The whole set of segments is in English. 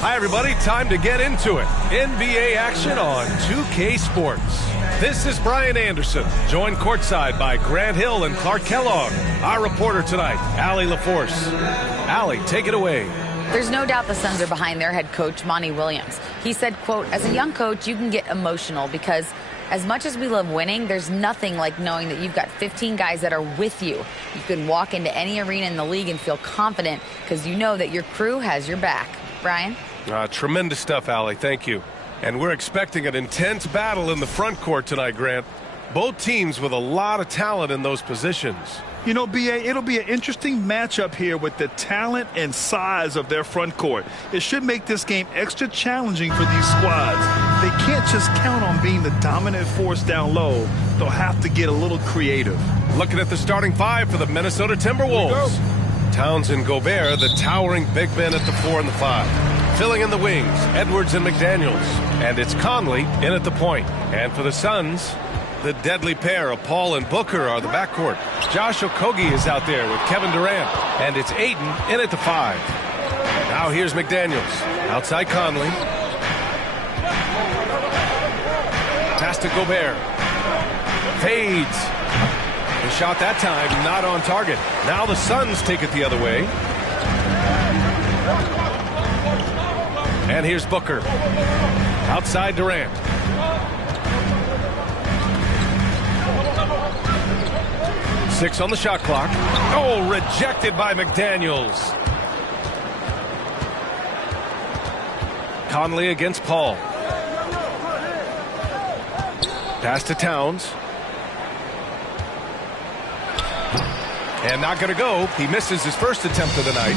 Hi, everybody. Time to get into it. NBA action on 2K Sports. This is Brian Anderson, joined courtside by Grant Hill and Clark Kellogg. Our reporter tonight, Allie LaForce. Allie, take it away. There's no doubt the Suns are behind their head coach, Monty Williams. He said, quote, as a young coach, you can get emotional because as much as we love winning, there's nothing like knowing that you've got 15 guys that are with you. You can walk into any arena in the league and feel confident because you know that your crew has your back. Brian? Tremendous stuff, Allie. Thank you. And we're expecting an intense battle in the front court tonight, Grant. Both teams with a lot of talent in those positions. You know, B.A., it'll be an interesting matchup here with the talent and size of their front court. It should make this game extra challenging for these squads. They can't just count on being the dominant force down low. They'll have to get a little creative. Looking at the starting five for the Minnesota Timberwolves. Towns and Gobert, the towering big men at the 4 and the 5. Filling in the wings, Edwards and McDaniels. And it's Conley in at the point. And for the Suns, the deadly pair of Paul and Booker are the backcourt. Josh Okogie is out there with Kevin Durant. And it's Ayton in at the 5. Now here's McDaniels. Outside Conley. Pass to Gobert. Fades. The shot that time not on target. Now the Suns take it the other way. And here's Booker. Outside Durant. Six on the shot clock. Oh, rejected by McDaniels. Conley against Paul. Pass to Towns. And not going to go. He misses his first attempt of the night.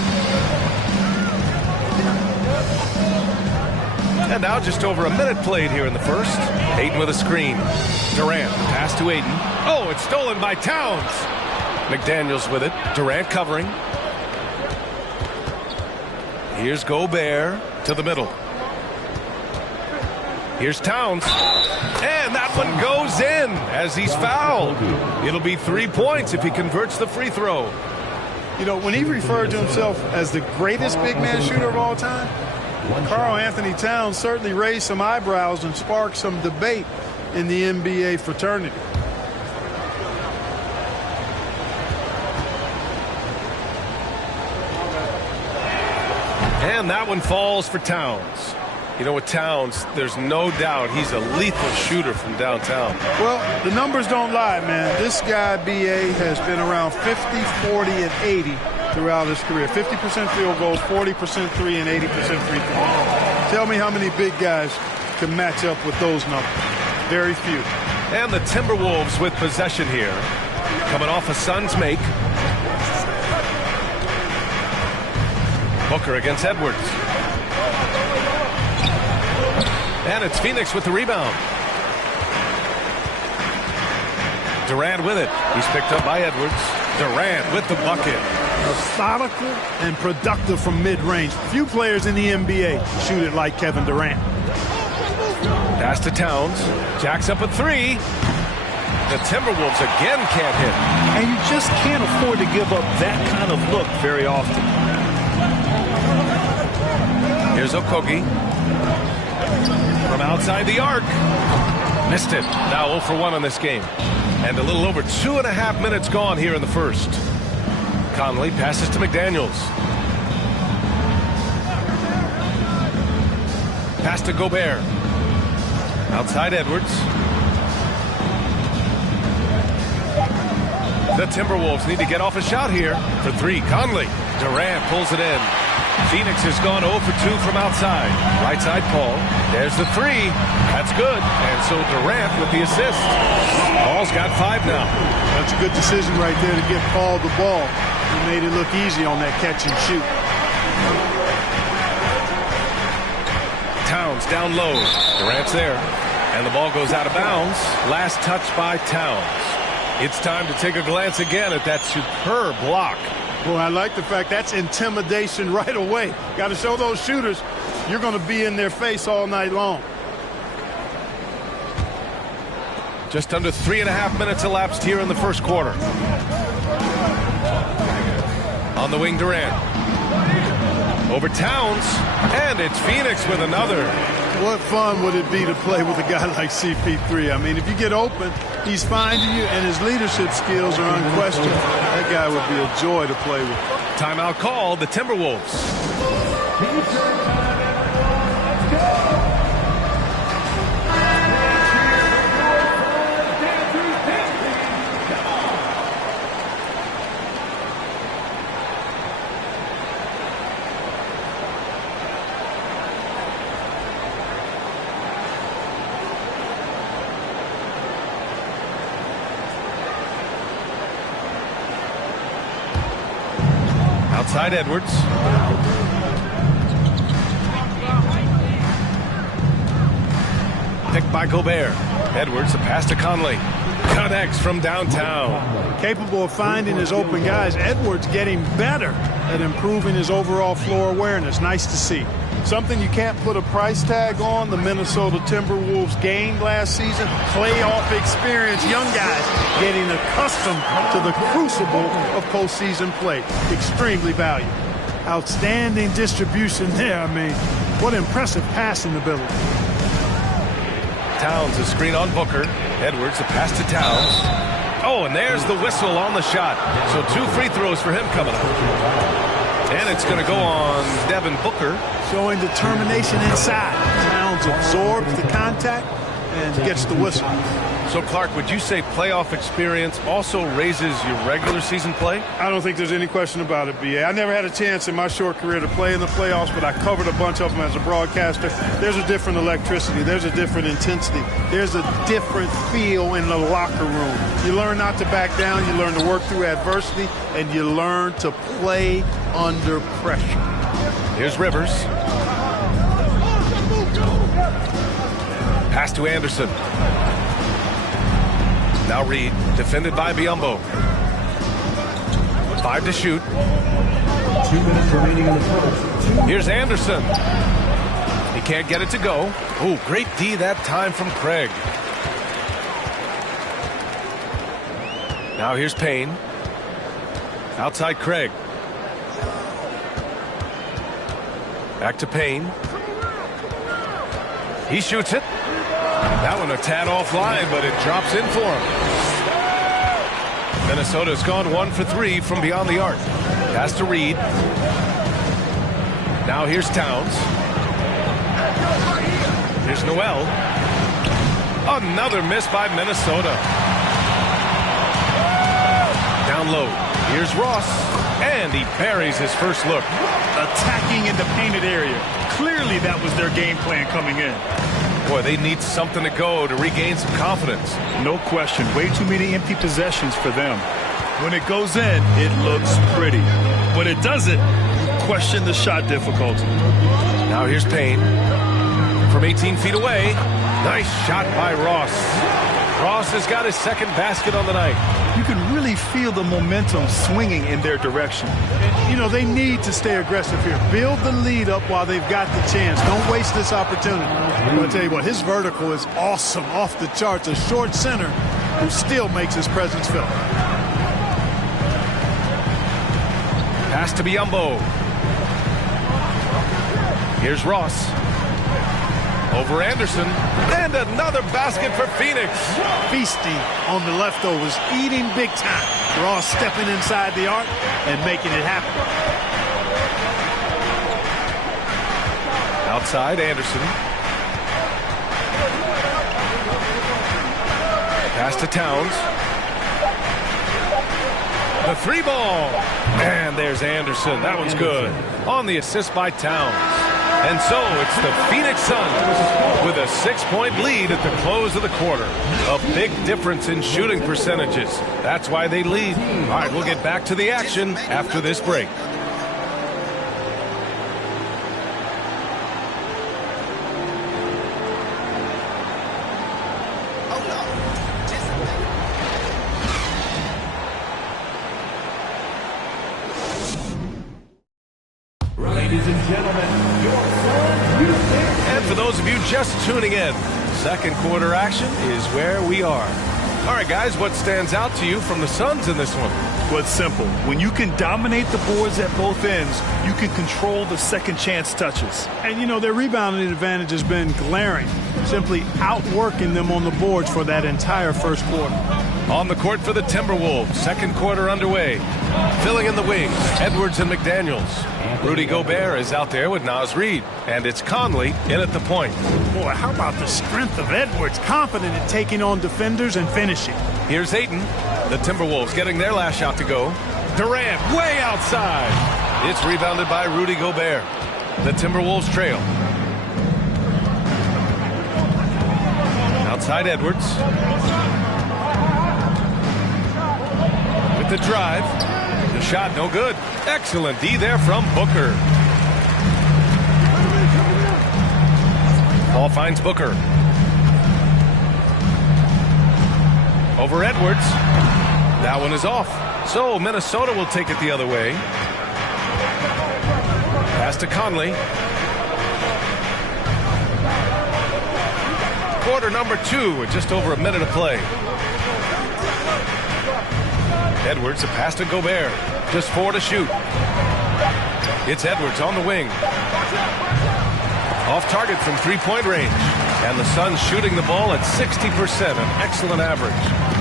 And now just over a minute played here in the first. Ayton with a screen. Durant, pass to Ayton. Oh, it's stolen by Towns. McDaniels with it. Durant covering. Here's Gobert to the middle. Here's Towns. And that one goes in as he's fouled. It'll be 3 points if he converts the free throw. You know, when he referred to himself as the greatest big man shooter of all time, Karl Anthony Towns certainly raised some eyebrows and sparked some debate in the NBA fraternity. And that one falls for Towns. You know, with Towns, there's no doubt he's a lethal shooter from downtown. Well, the numbers don't lie, man. This guy, B.A., has been around 50, 40, and 80 throughout his career. 50% field goals, 40% three, and 80% free throws. Tell me how many big guys can match up with those numbers. Very few. And the Timberwolves with possession here. Coming off a Suns make. Booker against Edwards. And it's Phoenix with the rebound. Durant with it. He's picked up by Edwards. Durant with the bucket. Methodical and productive from mid-range. Few players in the NBA shoot it like Kevin Durant. Pass to Towns. Jacks up a three. The Timberwolves again can't hit. And you just can't afford to give up that kind of look very often. Here's Okogie. From outside the arc. Missed it. Now 0 for 1 on this game. And a little over 2.5 minutes gone here in the first. Conley passes to McDaniels. Pass to Gobert. Outside Edwards. The Timberwolves need to get off a shot here for 3. Conley. Durant pulls it in. Phoenix has gone 0 for 2 from outside. Right side Paul. There's the 3. That's good. And so Durant with the assist. Paul's got 5 now. That's a good decision right there to get Paul the ball. He made it look easy on that catch and shoot. Towns down low. Durant's there. And the ball goes out of bounds. Last touch by Towns. It's time to take a glance again at that superb block. Boy, I like the fact that's intimidation right away. Got to show those shooters you're going to be in their face all night long. Just under 3.5 minutes elapsed here in the first quarter. On the wing, Durant. over Towns, and it's Phoenix with another. What fun would it be to play with a guy like CP3? I mean, if you get open, he's finding you, and his leadership skills are unquestioned. That guy would be a joy to play with. Timeout called, the Timberwolves. Outside Edwards. Picked by Gobert. Edwards, the pass to Conley. Connects from downtown. Capable of finding his open guys. Edwards getting better at improving his overall floor awareness. Nice to see. Something you can't put a price tag on. The Minnesota Timberwolves gained last season. Playoff experience. Young guys getting accustomed to the crucible of postseason play. Extremely valuable. Outstanding distribution there. I mean, what impressive passing ability. Towns, a screen on Booker. Edwards, a pass to Towns. Oh, and there's the whistle on the shot. So 2 free throws for him coming up. And it's going to go on Devin Booker. Showing determination inside. Towns absorbs the contact and gets the whistle. So, Clark, would you say playoff experience also raises your regular season play? I don't think there's any question about it, B.A. I never had a chance in my short career to play in the playoffs, but I covered a bunch of them as a broadcaster. There's a different electricity. There's a different intensity. There's a different feel in the locker room. You learn not to back down. You learn to work through adversity, and you learn to play under pressure. Here's Rivers. Pass to Anderson. Now Reed, defended by Biyombo. 5 to shoot. 2 minutes remaining in the first. Here's Anderson. He can't get it to go. Oh, great D that time from Craig. Now here's Payne. Outside Craig. Back to Payne. He shoots it. That one a tad offline, but it drops in for him. Minnesota's gone 1 for 3 from beyond the arc. Pass to Reed. Now here's Towns. Here's Noel. Another miss by Minnesota. Down low. Here's Ross. And he buries his first look. Attacking in the painted area. Clearly that was their game plan coming in. Boy, they need something to go to regain some confidence. No question. Way too many empty possessions for them. When it goes in, it looks pretty. When it doesn't, question the shot difficulty. Now here's Payne. From 18 feet away. Nice shot by Ross. Ross has got his second basket on the night. You can really feel the momentum swinging in their direction. You know, they need to stay aggressive here. Build the lead up while they've got the chance. Don't waste this opportunity. I'm going to tell you what, his vertical is awesome, off the charts. A short center who still makes his presence felt. Pass to Biyombo. Here's Ross. Over Anderson. And another basket for Phoenix. Feasting on the leftovers, eating big time. Ross stepping inside the arc and making it happen. Outside, Anderson. Pass to Towns. The 3 ball. And there's Anderson. That one's good. On the assist by Towns. And so it's the Phoenix Suns with a 6-point lead at the close of the quarter. A big difference in shooting percentages. That's why they lead. All right, we'll get back to the action after this break. Ladies and gentlemen, your Suns music. And for those of you just tuning in, second quarter action is where we are. All right, guys, what stands out to you from the Suns in this one? Well, it's simple. When you can dominate the boards at both ends, you can control the second chance touches. And, you know, their rebounding advantage has been glaring, simply outworking them on the boards for that entire first quarter. On the court for the Timberwolves, second quarter underway. Filling in the wings, Edwards and McDaniels. Rudy Gobert is out there with Naz Reid, and it's Conley in at the point. Boy, how about the strength of Edwards, confident in taking on defenders and finishing. Here's Ayton. The Timberwolves getting their last shot to go. Durant way outside. It's rebounded by Rudy Gobert. The Timberwolves trail. Outside Edwards. With the drive. The shot no good. Excellent D there from Booker. Ball finds Booker. Over Edwards. That one is off. So Minnesota will take it the other way. Pass to Conley. Quarter number 2 with just over a minute of play. Edwards, a pass to Gobert. Just 4 to shoot. It's Edwards on the wing. Off target from three-point range. And the Suns shooting the ball at 60%, an excellent average.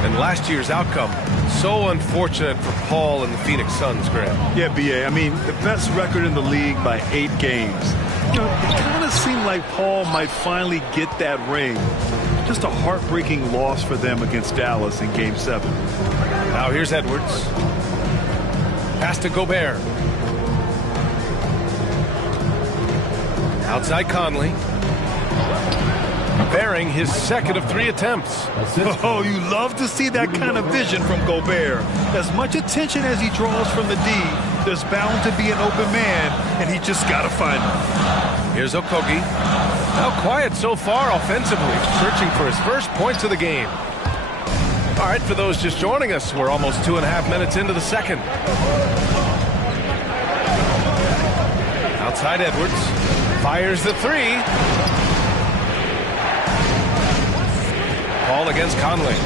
And last year's outcome, so unfortunate for Paul and the Phoenix Suns, Graham. Yeah, B.A., I mean, the best record in the league by 8 games. You know, it kind of seemed like Paul might finally get that ring. Just a heartbreaking loss for them against Dallas in Game 7. Now here's Edwards. Pass to Gobert. Outside Conley. Bearing his second of 3 attempts. Oh, you love to see that kind of vision from Gobert. As much attention as he draws from the D, there's bound to be an open man, and he just got to find him. Here's Okogie. Now quiet so far offensively, searching for his first points of the game. All right, for those just joining us, we're almost 2.5 minutes into the second. Outside Edwards. Fires the 3. Paul against Conley.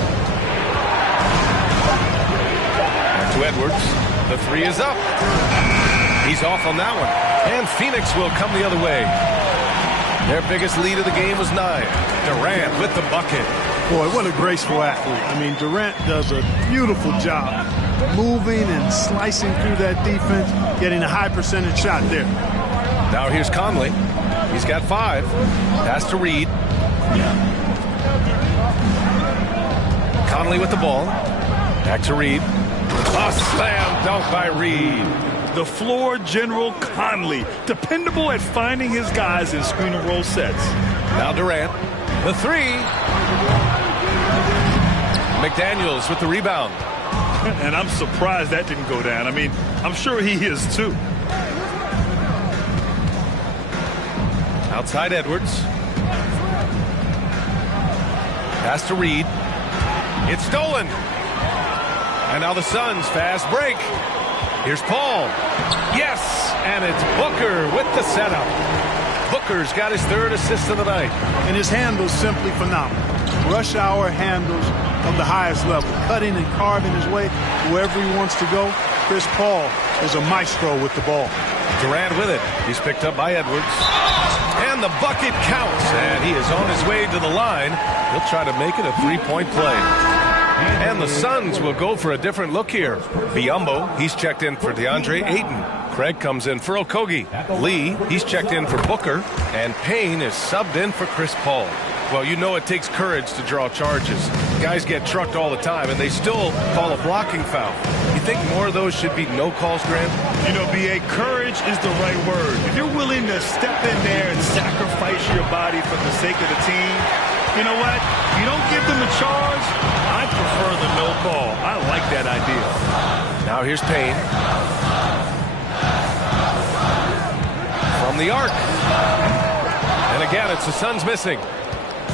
Back to Edwards. The 3 is up. He's off on that one. And Phoenix will come the other way. Their biggest lead of the game was 9. Durant with the bucket. Boy, what a graceful athlete. I mean, Durant does a beautiful job moving and slicing through that defense, getting a high percentage shot there. Now here's Conley. He's got 5. Pass to Reid. Conley with the ball. Back to Reid. A slam dunk by Reid. The floor general Conley, dependable at finding his guys in screen and roll sets. Now Durant. The 3. McDaniels with the rebound. And I'm surprised that didn't go down. I mean, I'm sure he is too. Outside Edwards. Pass to Reid. It's stolen. And now the Suns fast break. Here's Paul. Yes, and it's Booker with the setup. Booker's got his 3rd assist of the night. And his handles simply phenomenal. Rush hour handles of the highest level. Cutting and carving his way wherever he wants to go. Chris Paul is a maestro with the ball. Durant with it. He's picked up by Edwards. And the bucket counts. And he is on his way to the line. He'll try to make it a 3-point play. And the Suns will go for a different look here. Biyombo, he's checked in for DeAndre Ayton. Craig comes in for Okogie. Lee, he's checked in for Booker. And Payne is subbed in for Chris Paul. Well, you know it takes courage to draw charges. Guys get trucked all the time, and they still call a blocking foul. You think more of those should be no calls, Grant? You know, B.A., courage is the right word. If you're willing to step in there and sacrifice your body for the sake of the team, you know what? You don't give them a charge. I prefer the no call. I like that idea. Now here's Payne. From the arc. And again, it's the Suns missing.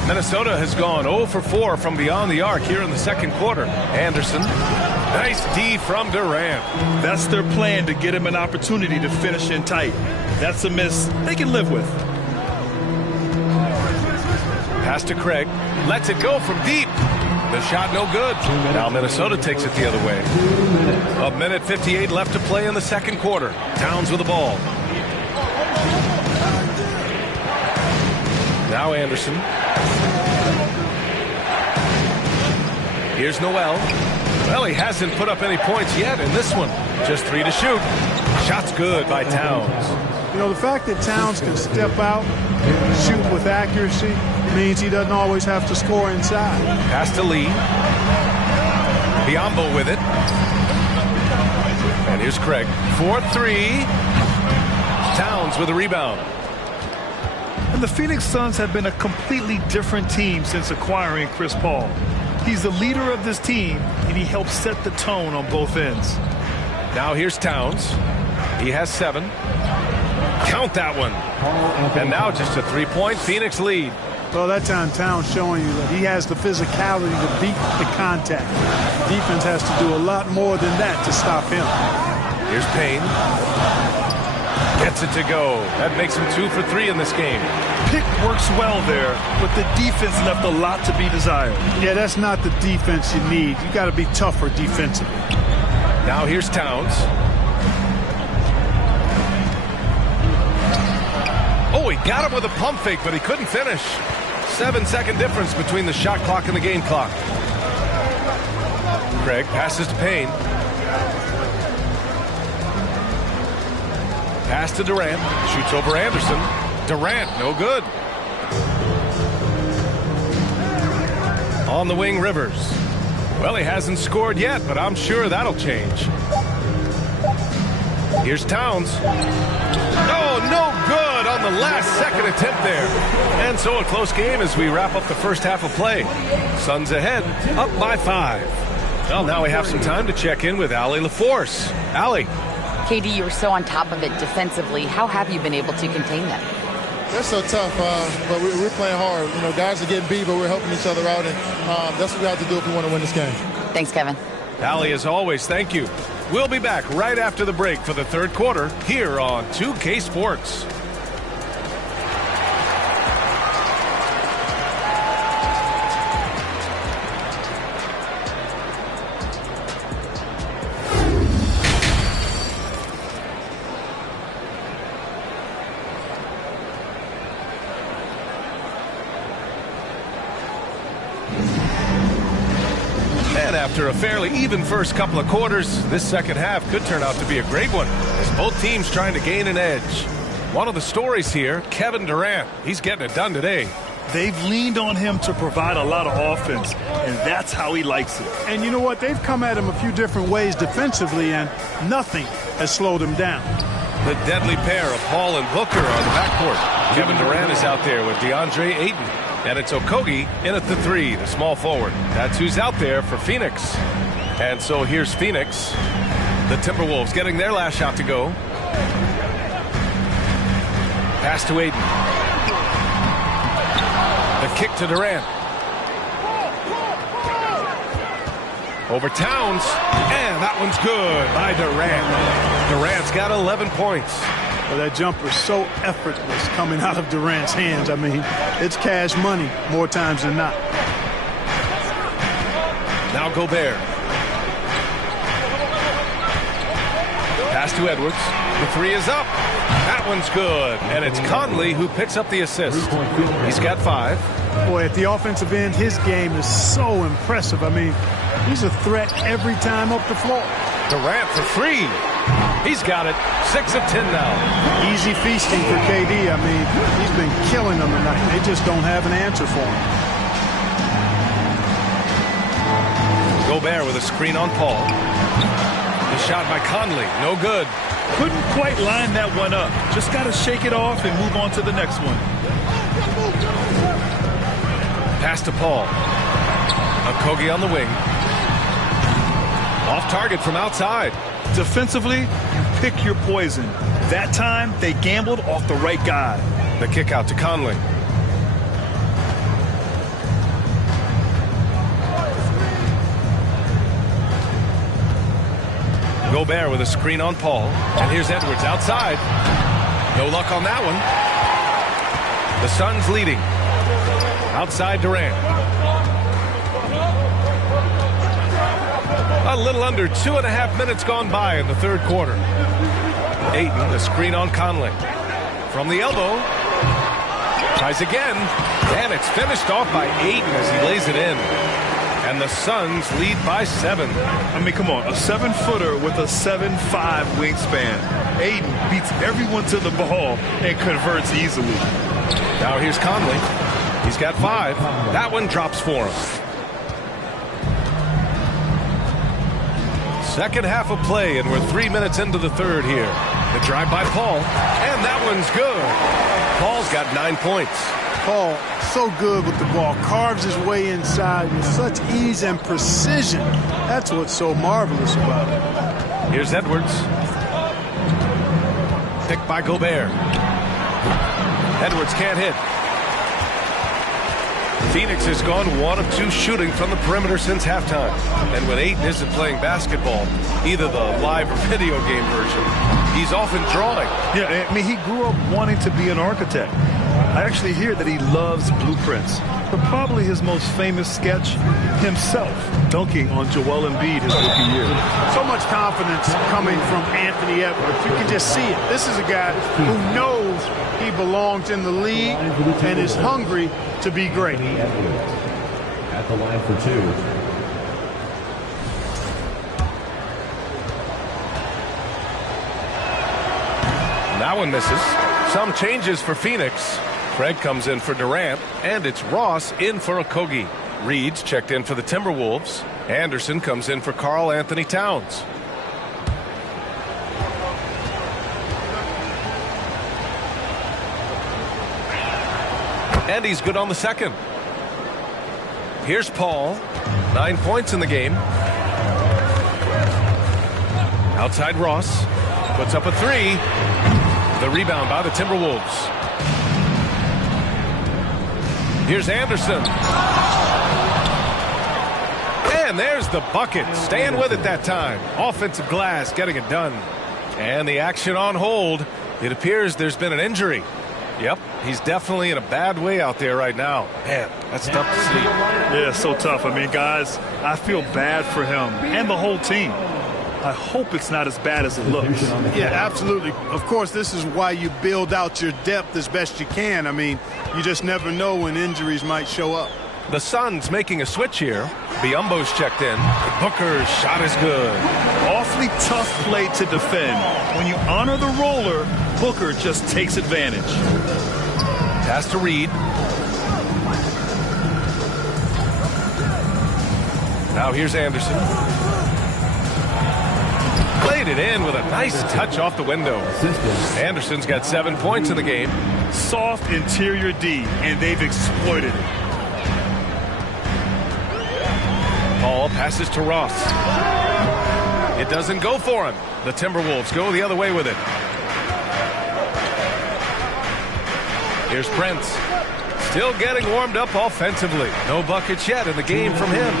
Minnesota has gone 0 for 4 from beyond the arc here in the second quarter. Anderson. Nice D from Durant. That's their plan, to get him an opportunity to finish in tight. That's a miss they can live with. Pass to Craig. Lets it go from deep. The shot no good. Now Minnesota takes it the other way. 1:58 left to play in the second quarter. Towns with the ball. Now Anderson. Here's Noel. Well, he hasn't put up any points yet in this one. Just 3 to shoot. Shot's good by Towns. You know, the fact that Towns can step out, shoot with accuracy, means he doesn't always have to score inside. Pass to Lee. Biombo with it. And here's Craig. 4-3. Towns with a rebound. And the Phoenix Suns have been a completely different team since acquiring Chris Paul. He's the leader of this team, and he helps set the tone on both ends. Now here's Towns. He has 7. Count that one. And now just a 3-point Phoenix lead. Well, that time Towns showing you that he has the physicality to beat the contact. Defense has to do a lot more than that to stop him. Here's Payne. Gets it to go. That makes him 2 for 3 in this game. Pick works well there, but the defense left a lot to be desired. Yeah, that's not the defense you need. You got to be tougher defensively. Now here's Towns. Oh, he got him with a pump fake, but he couldn't finish. 7-second difference between the shot clock and the game clock. Craig passes to Payne. Pass to Durant. Shoots over Anderson. Durant, no good. On the wing, Rivers. Well, he hasn't scored yet, but I'm sure that'll change. Here's Towns. Oh, no good on the last second attempt there. And so a close game as we wrap up the first half of play. Suns ahead, up by 5. Well, now we have some time to check in with Allie LaForce. Allie. KD, you were so on top of it defensively. How have you been able to contain them? They're so tough, but we're playing hard. You know, guys are getting beat, but we're helping each other out, and that's what we have to do if we want to win this game. Thanks, Kevin. Allie, as always, thank you. We'll be back right after the break for the third quarter here on 2K Sports. After a fairly even first couple of quarters, this second half could turn out to be a great one as both teams trying to gain an edge. One of the stories here, Kevin Durant. He's getting it done today. They've leaned on him to provide a lot of offense, and that's how he likes it. And you know what? They've come at him a few different ways defensively, and nothing has slowed him down. The deadly pair of Paul and Booker on the backcourt. Kevin Durant is out there with DeAndre Ayton. And it's Okogie in at the 3, the small forward. That's who's out there for Phoenix. And so here's Phoenix. The Timberwolves getting their last shot to go. Pass to Ayton. The kick to Durant. Over Towns. And that one's good by Durant. Durant's got 11 points. Well, that jumper's so effortless coming out of Durant's hands. I mean, it's cash money more times than not. Now Gobert. Pass to Edwards. The 3 is up. That one's good. And it's Conley who picks up the assist. He's got 5. Boy, at the offensive end, his game is so impressive. I mean, he's a threat every time up the floor. Durant for 3. He's got it. 6 of 10 now. Easy feasting for KD. I mean, he's been killing them tonight. They just don't have an answer for him. Gobert with a screen on Paul. The shot by Conley. No good. Couldn't quite line that one up. Just got to shake it off and move on to the next one. Pass to Paul. Okogie on the wing. Off target from outside. Defensively, you pick your poison. That time, they gambled off the right guy. The kick out to Conley. Gobert with a screen on Paul. And here's Edwards outside. No luck on that one. The Suns leading. Outside Durant. A little under 2.5 minutes gone by in the third quarter. Ayton, the screen on Conley. From the elbow. Tries again. And it's finished off by Ayton as he lays it in. And the Suns lead by 7. I mean, come on. A 7-footer with a 7'5" wingspan. Ayton beats everyone to the ball and converts easily. Now here's Conley. He's got 5. That one drops for him. Second half of play, and we're 3 minutes into the third here. The drive by Paul, and that one's good. Paul's got 9 points. Paul, so good with the ball. Carves his way inside with such ease and precision. That's what's so marvelous about it. Here's Edwards. Picked by Gobert. Edwards can't hit. Phoenix has gone 1 of 2 shooting from the perimeter since halftime. And when Ayton isn't playing basketball, either the live or video game version, he's often drawing. Yeah, I mean, he grew up wanting to be an architect. I actually hear that he loves blueprints. But probably his most famous sketch, himself dunking on Joel Embiid his rookie year. So much confidence coming from Anthony Edwards. You can just see it. This is a guy who knows he belongs in the league and is hungry to be great. At the line for 2. That one misses. Some changes for Phoenix. Craig comes in for Durant, and it's Ross in for Okogie. Reed's checked in for the Timberwolves. Anderson comes in for Karl Anthony Towns. And he's good on the second. Here's Paul. 9 points in the game. Outside Ross. Puts up a 3. The rebound by the Timberwolves. Here's Anderson. And there's the bucket. Staying with it that time. Offensive glass getting it done. And the action on hold. It appears there's been an injury. Yep, he's definitely in a bad way out there right now. Man, that's tough to see. Yeah, so tough. I mean, guys, I feel bad for him and the whole team. I hope it's not as bad as it looks. Yeah, absolutely. Of course, this is why you build out your depth as best you can. I mean, you just never know when injuries might show up. The Suns making a switch here. Biyombo's checked in. Booker's shot is good. Awfully tough play to defend. When you honor the roller, Booker just takes advantage. Pass to Reed. Now here's Anderson. Played it in with a nice touch off the window. Anderson's got 7 points in the game. Soft interior D, and they've exploited it. Paul passes to Ross. It doesn't go for him. The Timberwolves go the other way with it. Here's Prince. Still getting warmed up offensively. No buckets yet in the game from him.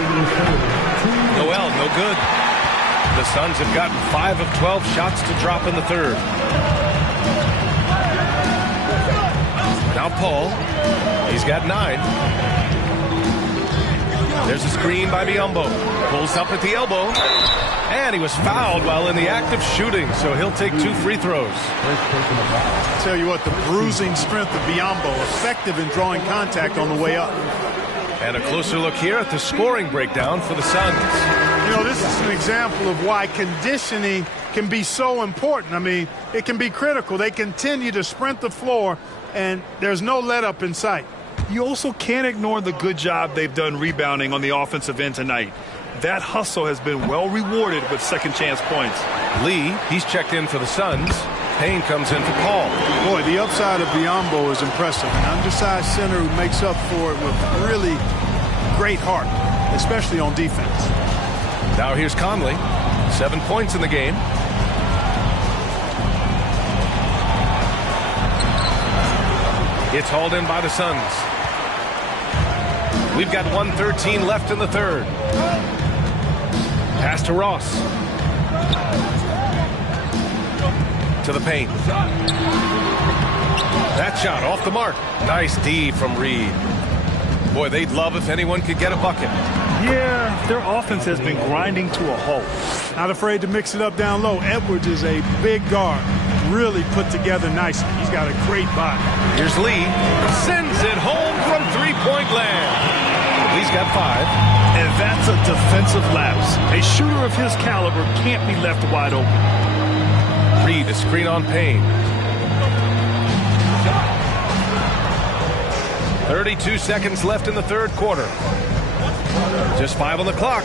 Noel, no good. The Suns have gotten 5 of 12 shots to drop in the third. Now Paul. He's got 9. There's a screen by Biyombo. Pulls up at the elbow. And he was fouled while in the act of shooting, so he'll take 2 free throws. I'll tell you what, the bruising strength of Biyombo, effective in drawing contact on the way up. And a closer look here at the scoring breakdown for the Suns. You know, this is an example of why conditioning can be so important. I mean, it can be critical. They continue to sprint the floor, and there's no let-up in sight. You also can't ignore the good job they've done rebounding on the offensive end tonight. That hustle has been well rewarded with second chance points. Lee, he's checked in for the Suns. Payne comes in for Paul. Boy, the upside of Biyombo is impressive. An undersized center who makes up for it with really great heart, especially on defense. Now here's Conley. 7 points in the game. It's hauled in by the Suns. We've got 1:13 left in the third. Pass to Ross. To the paint. That shot off the mark. Nice D from Reed. Boy, they'd love if anyone could get a bucket. Yeah, their offense has been grinding to a halt. Not afraid to mix it up down low. Edwards is a big guard. Really put together nicely. He's got a great body. Here's Lee. Sends it home from three-point land. Lee's got 5. And that's a defensive lapse. A shooter of his caliber can't be left wide open. Reed, a screen on Payne. 32 seconds left in the third quarter. Just 5 on the clock.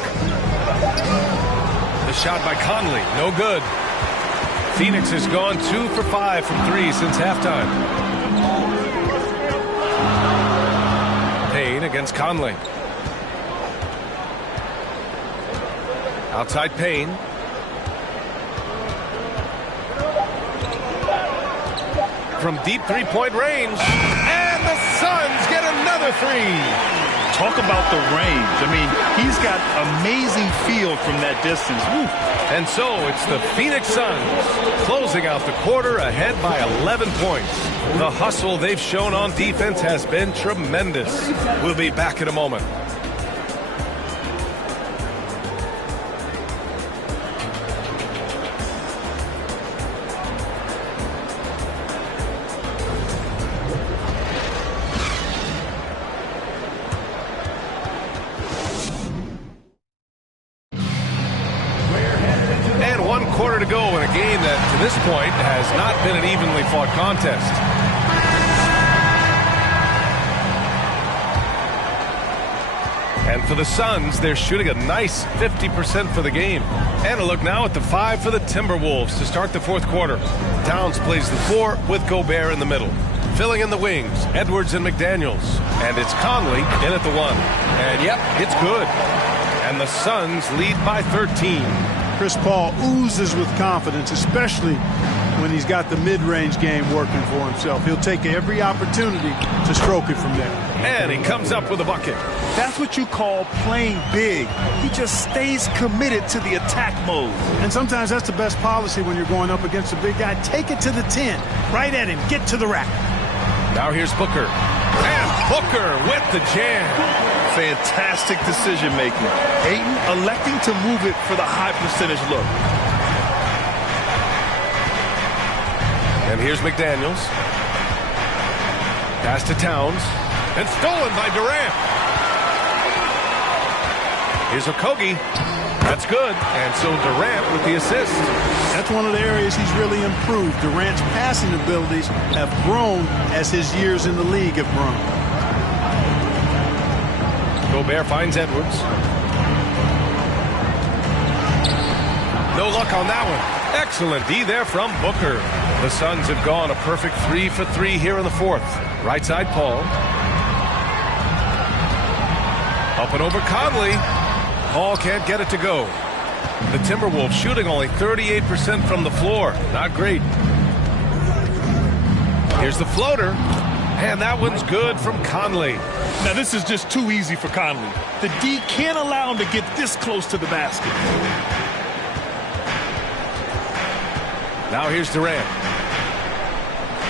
The shot by Conley, no good. Phoenix has gone 2 for 5 from 3 since halftime. Payne against Conley. Outside Payne. From deep three-point range. And the Suns get another 3. Talk about the range. I mean, he's got amazing feel from that distance. Woo. And so it's the Phoenix Suns closing out the quarter ahead by 11 points. The hustle they've shown on defense has been tremendous. We'll be back in a moment. To go in a game that to this point has not been an evenly fought contest. And for the Suns, they're shooting a nice 50% for the game. And a look now at the 5 for the Timberwolves to start the fourth quarter. Towns plays the 4 with Gobert in the middle. Filling in the wings, Edwards and McDaniels. And it's Conley in at the 1. And yep, it's good. And the Suns lead by 13. Chris Paul oozes with confidence, especially when he's got the mid-range game working for himself. He'll take every opportunity to stroke it from there. And he comes up with a bucket. That's what you call playing big. He just stays committed to the attack mode. And sometimes that's the best policy when you're going up against a big guy. Take it to the 10. Right at him. Get to the rack. Now here's Booker. And Booker with the jam. Fantastic decision-making. Ayton electing to move it for the high percentage look. And here's McDaniels. Pass to Towns. And stolen by Durant. Here's Okogie. That's good. And so Durant with the assist. That's one of the areas he's really improved. Durant's passing abilities have grown as his years in the league have grown. Gobert finds Edwards. No luck on that one. Excellent D there from Booker. The Suns have gone a perfect 3 for 3 here in the fourth. Right side Paul. Up and over Conley. Paul can't get it to go. The Timberwolves shooting only 38% from the floor. Not great. Here's the floater. And that one's good from Conley. Now, this is just too easy for Conley. The D can't allow him to get this close to the basket. Now here's Durant.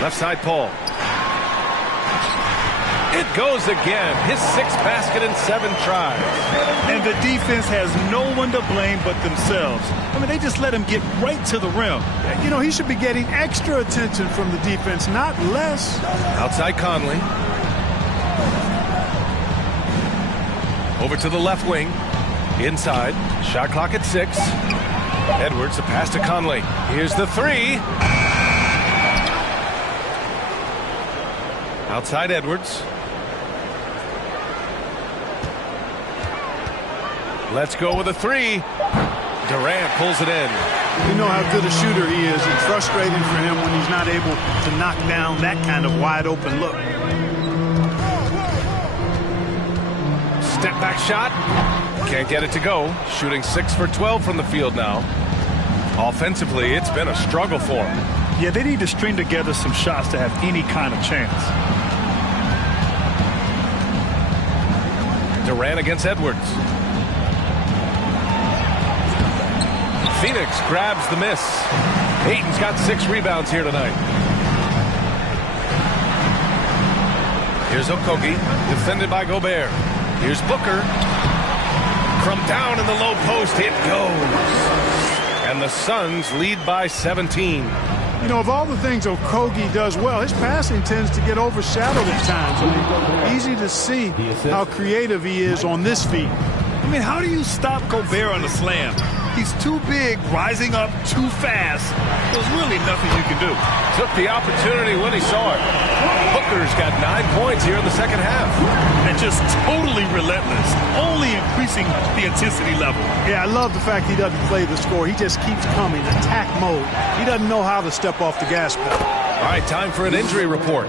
Left side Paul. It goes again. His 6th basket in 7 tries. And the defense has no one to blame but themselves. I mean, they just let him get right to the rim. You know, he should be getting extra attention from the defense, not less. Outside Conley. Over to the left wing. Inside. Shot clock at 6. Edwards, the pass to Conley. Here's the 3. Outside Edwards. Let's go with a 3. Durant pulls it in. You know how good a shooter he is. It's frustrating for him when he's not able to knock down that kind of wide open look. Step back shot. Can't get it to go. Shooting 6 for 12 from the field now. Offensively, it's been a struggle for him. Yeah, they need to string together some shots to have any kind of chance. Durant against Edwards. Phoenix grabs the miss. Ayton's got 6 rebounds here tonight. Here's Okogie, defended by Gobert. Here's Booker. From down in the low post, it goes. And the Suns lead by 17. You know, of all the things Okogie does well, his passing tends to get overshadowed at times. I mean, easy to see how creative he is on this feat. I mean, how do you stop Gobert on the slam? He's too big, rising up too fast. There's really nothing you can do. Took the opportunity when he saw it. Booker's got 9 points here in the second half. And just totally relentless, only increasing the intensity level. Yeah, I love the fact he doesn't play the score. He just keeps coming, attack mode. He doesn't know how to step off the gas pedal. All right, time for an injury report.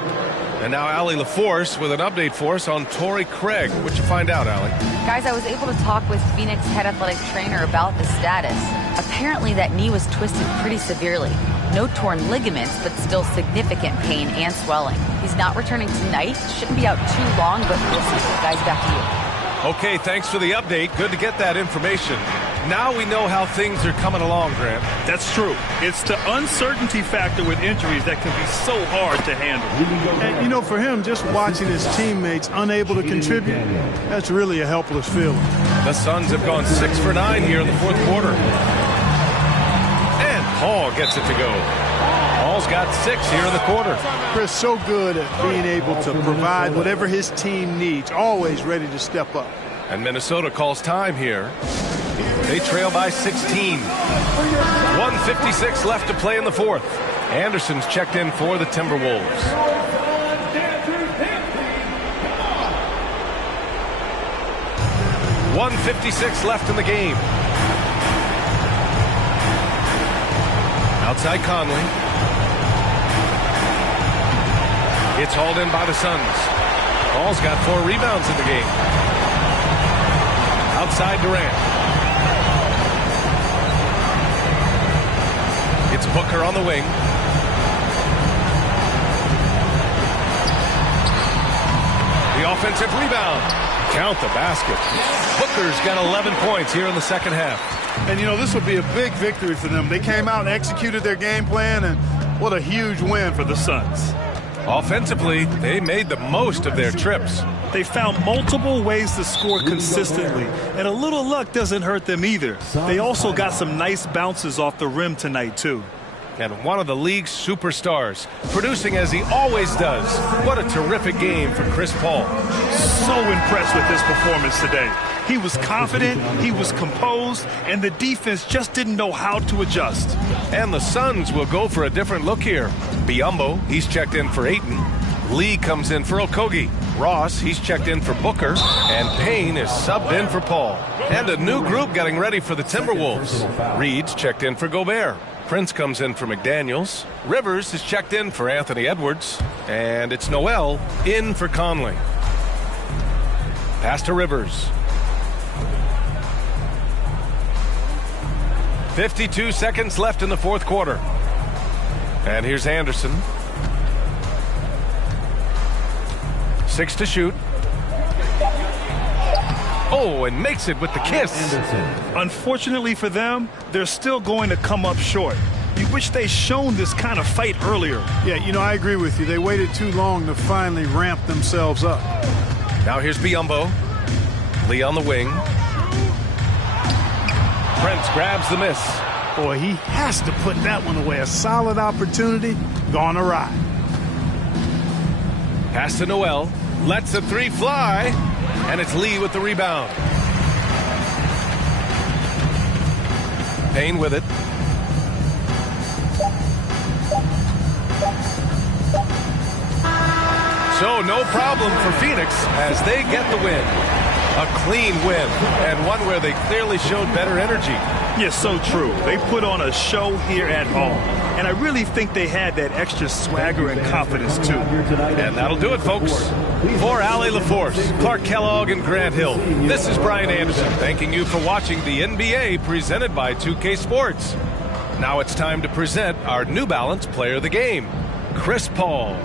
And now Allie LaForce with an update for us on Torrey Craig. What'd you find out, Allie? Guys, I was able to talk with Phoenix head athletic trainer about the status. Apparently that knee was twisted pretty severely. No torn ligaments, but still significant pain and swelling. He's not returning tonight. Shouldn't be out too long, but we'll see. Guys, back to you. Okay, thanks for the update. Good to get that information. Now we know how things are coming along, Grant. That's true. It's the uncertainty factor with injuries that can be so hard to handle. And, you know, for him, just watching his teammates unable to contribute, that's really a helpless feeling. The Suns have gone 6 for 9 here in the fourth quarter. And Paul gets it to go. Paul's got 6 here in the quarter. Chris, so good at being able to provide whatever his team needs, always ready to step up. And Minnesota calls time here. They trail by 16. 1:56 left to play in the fourth. Anderson's checked in for the Timberwolves. .156 left in the game. Outside Conley. It's hauled in by the Suns. Paul's got 4 rebounds in the game. Outside Durant. It's Booker on the wing. The offensive rebound. Count the basket. Booker's got 11 points here in the second half. And, you know, this will be a big victory for them. They came out and executed their game plan, and what a huge win for the Suns. Offensively, they made the most of their trips. They found multiple ways to score consistently, and a little luck doesn't hurt them either. They also got some nice bounces off the rim tonight, too. And one of the league's superstars, producing as he always does. What a terrific game for Chris Paul. So impressed with his performance today. He was confident, he was composed, and the defense just didn't know how to adjust. And the Suns will go for a different look here. Biyombo, he's checked in for Ayton. Lee comes in for Okogie. Ross, he's checked in for Booker. And Payne is subbed in for Paul. And a new group getting ready for the Timberwolves. Reed's checked in for Gobert. Prince comes in for McDaniels. Rivers is checked in for Anthony Edwards. And it's Noel in for Conley. Pass to Rivers. 52 seconds left in the fourth quarter. And here's Anderson. 6 to shoot. Oh, and makes it with the kiss. Unfortunately for them, they're still going to come up short. You wish they'd shown this kind of fight earlier. Yeah, you know, I agree with you. They waited too long to finally ramp themselves up. Now here's Biyombo. Lee on the wing. Prince grabs the miss. Boy, he has to put that one away. A solid opportunity, gone awry. Pass to Noel. Lets the 3 fly. And it's Lee with the rebound. Payne with it. So no problem for Phoenix as they get the win. A clean win, and one where they clearly showed better energy. Yes, so true. They put on a show here at home, and I really think they had that extra swagger and confidence, too. And that'll do it, folks. For Allie LaForce, Clark Kellogg, and Grant Hill, this is Brian Anderson thanking you for watching the NBA presented by 2K Sports. Now it's time to present our New Balance Player of the Game, Chris Paul.